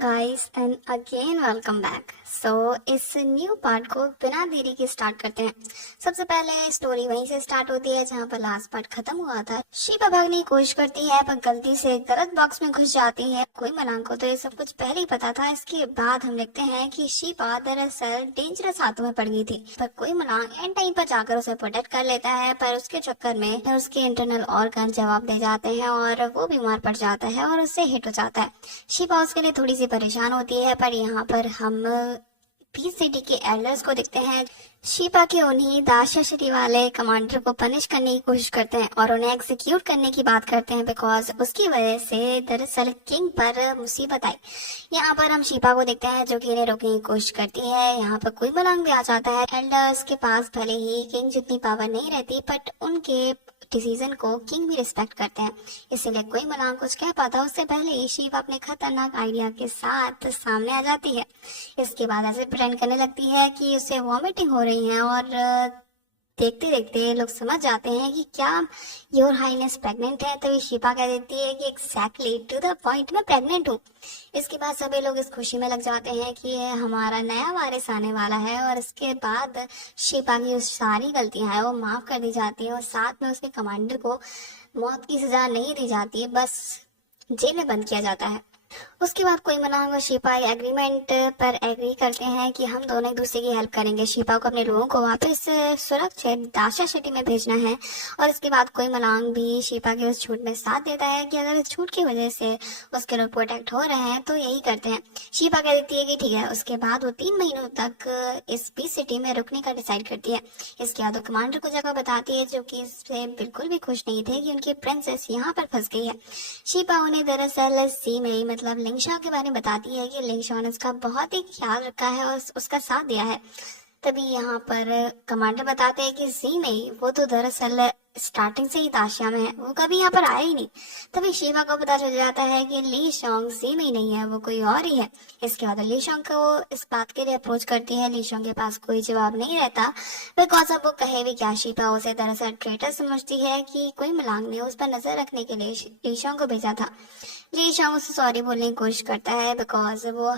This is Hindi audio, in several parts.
Guys and again welcome back. इस न्यू पार्ट को बिना देरी के स्टार्ट करते हैं। सबसे पहले स्टोरी वहीं से स्टार्ट होती है जहां पर लास्ट पार्ट खत्म हुआ था। शिपा भागने की कोशिश करती है पर गलती से गलत बॉक्स में घुस जाती है। कोई मलांग को तो ये सब कुछ पहले ही पता था। इसके बाद हम देखते हैं कि शिपा दरअसल डेंजरस हाथों में पड़ गई थी, पर कोई मलांग एंड टाइम पर जाकर उसे प्रोटेक्ट कर लेता है। पर उसके चक्कर में उसके इंटरनल ऑर्गन जवाब दे जाते हैं और वो बीमार पड़ जाता है और उससे हिट हो जाता है। शिपा उसके लिए थोड़ी सी परेशान होती है, पर यहाँ पर हम पीस सिटी के एल्डर्स को देखते हैं। शिपा के उन्हीं दाशा सिटी वाले कमांडर को पनिश करने की कोशिश करते हैं और उन्हें एग्जीक्यूट करने की बात करते हैं बिकॉज उसकी वजह से दरअसल किंग पर मुसीबत आई। यहाँ पर हम शिपा को देखते हैं जो कि इन्हें रोकने की कोशिश करती है। यहाँ पर कोई मलांग भी आ जाता है। एल्डर्स के पास भले ही किंग जितनी पावर नहीं रहती, बट उनके डिसीजन को किंग भी रिस्पेक्ट करते हैं, इसीलिए कोई मलांग कुछ कह पाता उससे पहले ही शिपा अपने खतरनाक आइडिया के साथ सामने आ जाती है। इसके बाद ऐसे प्रेटेंड करने लगती है कि उसे वॉमिटिंग हो रही है और देखते देखते लोग समझ जाते हैं कि क्या योर हाईनेस प्रेग्नेंट है। तभी शिपा कह देती है कि एग्जैक्टली टू द पॉइंट मैं प्रेग्नेंट हूँ। इसके बाद सभी लोग इस खुशी में लग जाते हैं कि हमारा नया वारिस आने वाला है और इसके बाद शिपा की उस सारी गलतियां हैं वो माफ कर दी जाती है और साथ में उसके कमांडर को मौत की सजा नहीं दी जाती है, बस जेल में बंद किया जाता है। उसके बाद कोई मलांग और शिपा एग्रीमेंट पर एग्री करते हैं कि हम दोनों एक दूसरे की हेल्प करेंगे। शिपा को अपने लोगों को वापस सुरक्षित दाशा सिटी में भेजना है और इसके बाद कोई मलांग भी शिपा के उस छूट में साथ देता है कि अगर इस छूट की वजह से उसके लोग प्रोटेक्ट हो रहे हैं तो यही करते हैं। शिपा कह देती है कि ठीक है। उसके बाद वो 3 महीनों तक इस पीस सिटी में रुकने का डिसाइड करती है। इसके बाद वो कमांडर को जगह बताती है जो कि इससे बिल्कुल भी खुश नहीं थे कि उनकी प्रिंसेस यहाँ पर फंस गई है। शिपा उन्हें दरअसल सी में मतलब लिंगशा के बारे में बताती है कि लिंगशा ने उसका बहुत ही ख्याल रखा है और उसका साथ दिया है। तभी यहाँ पर कमांडर बताते हैं कि जी में वो तो दरअसल स्टार्टिंग से ही दाशिया में है, वो कभी यहाँ पर आया ही नहीं। तभी शिवा को पता चल जाता है कि ली शोंग जी में ही नहीं है, वो कोई और ही है। इसके बाद ली शोंग को इस बात के लिए अप्रोच करती है। ली शोंग के पास कोई जवाब नहीं रहता बिकॉज अब वो कहे भी क्या। शिवा उसे दरअसल ट्रेटर समझती है कि कोई मलांग ने उस पर नजर रखने के लिए ली शोंग को भेजा था। ली शोंग उसे सॉरी बोलने की कोशिश करता है बिकॉज वो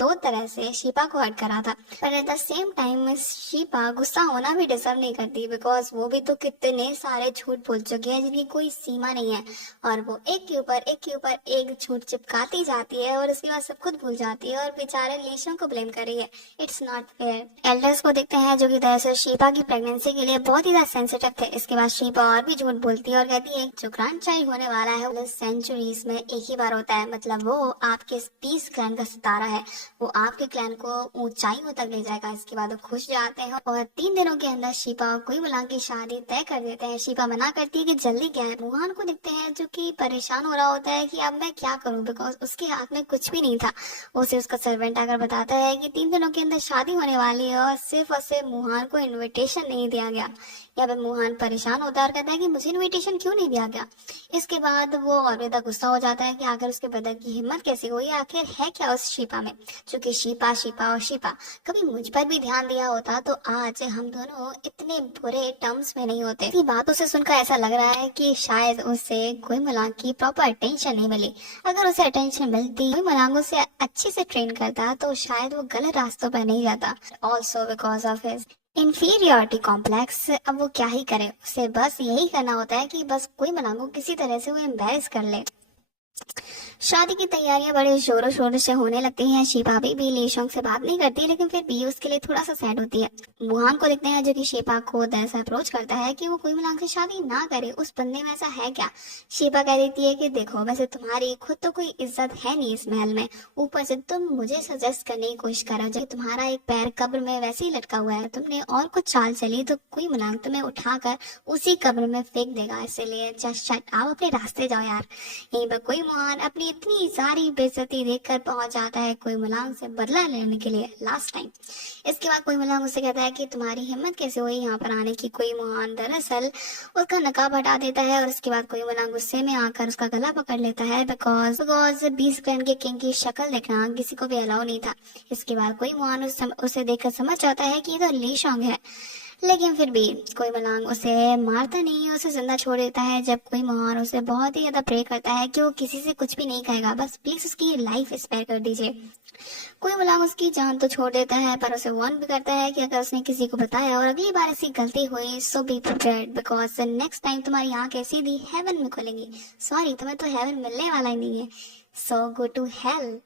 2 तरह से शिपा को हर्ट करा था, पर at the same time Shifa गुस्सा होना भी डिजर्व नहीं करती बिकॉज वो भी तो कितने सारे झूठ बोल चुकी है जिनकी कोई सीमा नहीं है और वो एक के ऊपर एक झूठ चिपकाती जाती है और उसके बाद सब कुछ भूल जाती है और बेचारे लीशों को ब्लेम कर रही है। It's not fair. एल्डर्स को देखते हैं जो कि दरअसल शिपा की प्रेगनेंसी के लिए बहुत ही ज्यादा सेंसिटिव थे। इसके बाद शिपा और भी झूठ बोलती है और कहती है जो ग्रैंड चाइल्ड होने वाला है वो सेंचुरीज में एक ही बार होता है, मतलब वो आपके पीस क्लैन का सितारा है, वो आपके क्लैन को ऊंचाइयों तक ले जाएगा। इसके बाद वो खुश जाते हैं और 3 दिनों के अंदर शिपा और कोई मलांग की शादी तय कर देते हैं। शिपा मना करती है कि जल्दी क्या है। मुहान को देखते हैं जो कि परेशान हो रहा होता है कि अब मैं क्या करूं बिकॉज उसके हाथ में कुछ भी नहीं था। उसे उसका सर्वेंट आकर बताता है कि 3 दिनों के अंदर शादी होने वाली है और सिर्फ मुहान को इन्विटेशन नहीं दिया गया। यहाँ पे मुहान परेशान होता है और कहता है कि मुझे इन्विटेशन क्यों नहीं दिया गया। इसके बाद वो और ज्यादा गुस्सा हो जाता है कि आखिर उसके ब्रदर की हिम्मत कैसे हुई, आखिर है क्या उस शिपा में। क्योंकि शिपा और शिपा कभी मुझ पर भी ध्यान दिया होता तो आज हम दोनों इतने बुरे टर्म्स में नहीं होते। इसी बातों से सुनकर ऐसा लग रहा है कि शायद उसे कोई मलांग की प्रॉपर अटेंशन नहीं मिली। अगर उसे अटेंशन मिलती, कोई मलांग उसे अच्छे से ट्रेन करता तो शायद वो गलत रास्तों पर नहीं जाता। Also because of his inferiority complex. अब वो क्या ही करे, उसे बस यही करना होता है कि बस कोई मलांग को किसी तरह से वो एम्बैरेस कर ले। शादी की तैयारियां बड़े जोरों शोरों से होने लगती हैं। शिपा भी लीशोंग से बात नहीं करती लेकिन फिर भी उसके लिए थोड़ा सा सैड होती है। मुहान को देखते हैं जो कि शिपा को दरअसल अप्रोच करता है कि वो कोई मलांग से शादी ना करे। उस बंदे में ऐसा है क्या। शिपा कह देती है कि देखो वैसे तुम्हारी खुद तो कोई इज्जत है नहीं इस महल में, ऊपर से तुम मुझे सजेस्ट करने की कोशिश कर रहे हो जब तुम्हारा एक पैर कब्र में वैसे ही लटका हुआ है। तुमने और कुछ चाल चली तो कोई मलांग तुम्हें उठाकर उसी कब्र में फेंक देगा, इसलिए जस्ट शट आप अपने रास्ते जाओ यार। यहीं पर कोई मुहान अपनी इतनी सारी बेइज्जती देखकर पहुंच जाता है कोई मलांग से बदला लेने के लिए लास्ट टाइम। इसके बाद कोई मलांग उससे कहता है कि तुम्हारी हिम्मत कैसे हुई यहाँ पर आने की। कोई मुहान दरअसल उसका नकाब हटा देता है और उसके बाद कोई मलांग गुस्से में आकर उसका गला पकड़ लेता है बिकॉज 20 क्लैन के किंग की शक्ल देखना किसी को भी अलाउ नहीं था। इसके बाद कोई मुहान उसे देखकर समझ जाता है कि ये तो ली शोंग है। लेकिन फिर भी कोई मलांग उसे मारता नहीं है, उसे जिंदा छोड़ देता है। जब कोई महान उसे बहुत ही ज्यादा प्रे करता है कि वो किसी से कुछ भी नहीं कहेगा, बस प्लीज उसकी लाइफ स्पेयर कर दीजिए। कोई मलांग उसकी जान तो छोड़ देता है, पर उसे वार्न भी करता है कि अगर उसने किसी को बताया और अगली बार ऐसी गलती हुई, so be prepared because next time तुम्हारी आंखें सीधी हेवन में खुलेंगी। सॉरी, तुम्हें तो हेवन मिलने वाला ही नहीं है, सो गो टू हेल।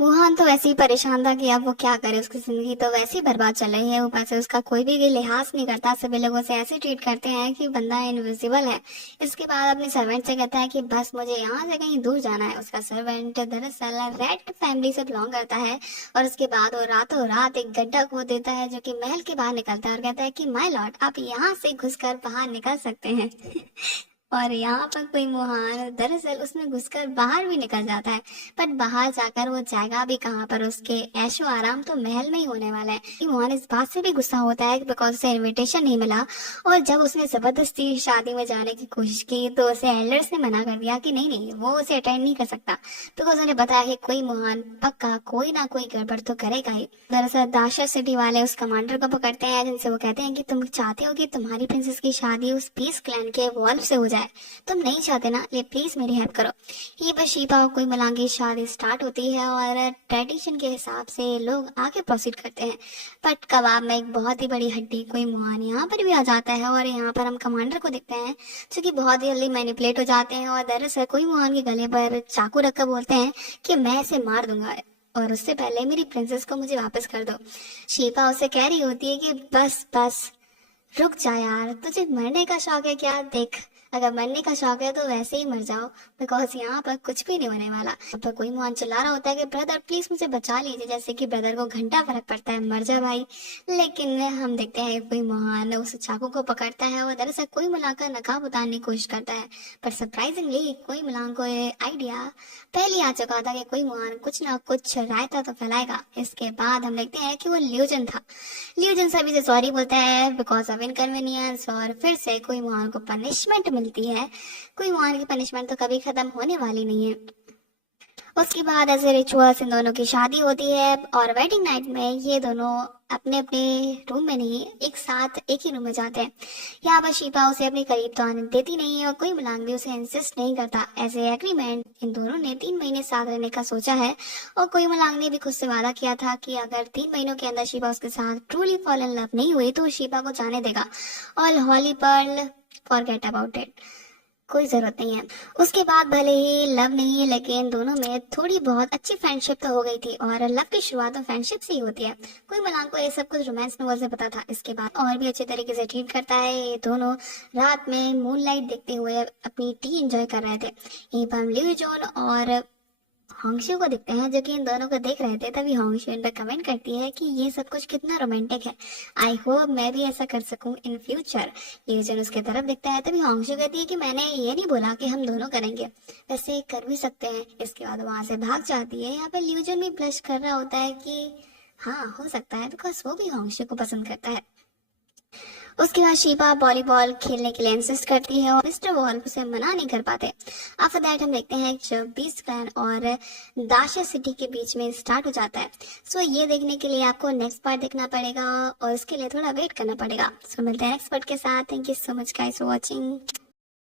मोहन तो वैसे ही परेशान था कि अब वो क्या करे, उसकी जिंदगी तो वैसे ही बर्बाद चल रही है, ऊपर से उसका कोई भी लिहाज नहीं करता, सभी लोग उसे ऐसे ट्रीट करते हैं कि बंदा इनविजिबल है। इसके बाद अपने सर्वेंट से कहता है कि बस मुझे यहाँ से कहीं दूर जाना है। उसका सर्वेंट दरअसल रेड फैमिली से बिलोंग करता है, और उसके बाद वो रातों रात एक गड्ढा खोद देता है जो कि महल के बाहर निकलता है, और कहता है कि माय लॉर्ड, आप यहाँ से घुसकर बाहर निकल सकते हैं। और यहाँ पर कोई मुहान दरअसल उसमें घुसकर बाहर भी निकल जाता है, पर बाहर जाकर वो जाएगा भी कहाँ पर, उसके ऐशो आराम तो महल में ही होने वाला है। मुहान इस बात से भी गुस्सा होता है बिकॉज उसे इनविटेशन नहीं मिला, और जब उसने जबरदस्ती शादी में जाने की कोशिश की तो उसे एल्डर्स ने मना कर दिया कि नहीं नहीं, वो उसे अटेंड नहीं कर सकता, बिकॉज उन्हें बताया कि कोई मुहान पक्का कोई ना कोई गड़बड़ तो करेगा ही। दरअसल दाशा सिटी वाले उस कमांडर को पकड़ते हैं, जिनसे वो कहते हैं कि तुम चाहते हो कि तुम्हारी प्रिंसेस की शादी उस पीस क्लैन के वॉल्व से हो जाए, तुम नहीं चाहते ना, ये प्लीज मेरी हेल्प करो। ये बस शीपा और कोई मलांग की शादी स्टार्ट होती है, और ट्रेडिशन के हिसाब से लोग आगे प्रोसीड करते हैं। बट कबाब में एक बहुत ही बड़ी हड्डी कोई मुहान यहाँ पर भी आ जाता है, और यहाँ पर हम कमांडर को देखते हैं जो कि बहुत ही जल्दी मैनिपुलेट हो जाते हैं, और दरअसल कोई मुहान के गले पर चाकू रखकर बोलते हैं कि मैं इसे मार दूंगा, और उससे पहले मेरी प्रिंसेस को मुझे वापस कर दो। शीपा उसे कह रही होती है कि बस बस रुक जा यार, तुझे मरने का शौक है क्या? देख, अगर मरने का शौक है तो वैसे ही मर जाओ, बिकॉज यहाँ पर कुछ भी नहीं होने वाला। यहाँ पर कोई मुहान चिल्ला रहा होता है कि ब्रदर प्लीज मुझे बचा लीजिए, जैसे कि ब्रदर को घंटा फर्क पड़ता है, मर जा भाई। लेकिन हम देखते हैं कोई मुहान उस चाकू को पकड़ता है, और दरअसल कोई मिलाकर नकाब उतारने की कोशिश करता है, पर सरप्राइजिंगली कोई मिलान को आइडिया पहले आ चुका था कि कोई मुहान कुछ ना कुछ रायता तो फैलाएगा। इसके बाद हम देखते हैं कि वो ल्यूजन था। ल्यूजन सभी से सॉरी बोलता है बिकॉज ऑफ इनकन्वीनियंस, और फिर से कोई मुहान को पनिशमेंट मिलती है। कोई मुहान की पनिशमेंट तो कभी खत्म होने वाली नहीं है। उसके बाद ऐसे रिचुअल्स इन दोनों की शादी होती है, और वेडिंग नाइट में ये दोनों अपने अपने रूम में नहीं, एक साथ एक ही रूम में जाते हैं। यहाँ पर शीपा उसे अपने करीब तो आने देती नहीं है, और कोई मलांग भी उसे इंसिस्ट नहीं करता। ऐसे एग्रीमेंट इन दोनों ने 3 महीने साथ रहने का सोचा है, और कोई मलांग ने भी खुद से वादा किया था कि अगर 3 महीनों के अंदर शीपा उसके साथ ट्रूली फॉल इन लव नहीं हुई तो शीपा को जाने देगा। All holy pearl, forget about it, कोई जरूरत नहीं है। उसके बाद भले ही लव नहीं, लेकिन दोनों में थोड़ी बहुत अच्छी फ्रेंडशिप तो हो गई थी, और लव की शुरुआत तो फ्रेंडशिप से ही होती है। कोई मलांग को ये सब कुछ रोमांस नोवेल से पता था। इसके बाद और भी अच्छे तरीके से ट्रीट करता है। ये दोनों रात में मूनलाइट देखते हुए अपनी टी एंजॉय कर रहे थे। यहीं पर हम लियू जोन और होंगशू को देखते हैं, जो कि इन दोनों को देख रहे थे। तभी होंगशू इन पर कमेंट करती है कि ये सब कुछ कितना रोमांटिक है, आई होप मैं भी ऐसा कर सकूं इन फ्यूचर। ल्यूजन उसके तरफ देखता है, तभी होंगशू कहती है कि मैंने ये नहीं बोला कि हम दोनों करेंगे, वैसे कर भी सकते हैं। इसके बाद वहां से भाग जाती है। यहाँ पे ल्यूजन भी ब्लश कर रहा होता है कि हाँ हो सकता है, बिकॉज वो भी होंगशू को पसंद करता है। उसके बाद शीपा वॉलीबॉल खेलने के लिए इंसिस्ट करती है, और मिस्टर वॉल उसे मना नहीं कर पाते। आफ्टर दैट हम देखते हैं जब बीस्ट क्लैन और दाशा सिटी के बीच में स्टार्ट हो जाता है। सो ये देखने के लिए आपको नेक्स्ट पार्ट देखना पड़ेगा, और उसके लिए थोड़ा वेट करना पड़ेगा। सो मिलते हैं नेक्स्ट पार्ट के साथ। Thank you so much guys for watching.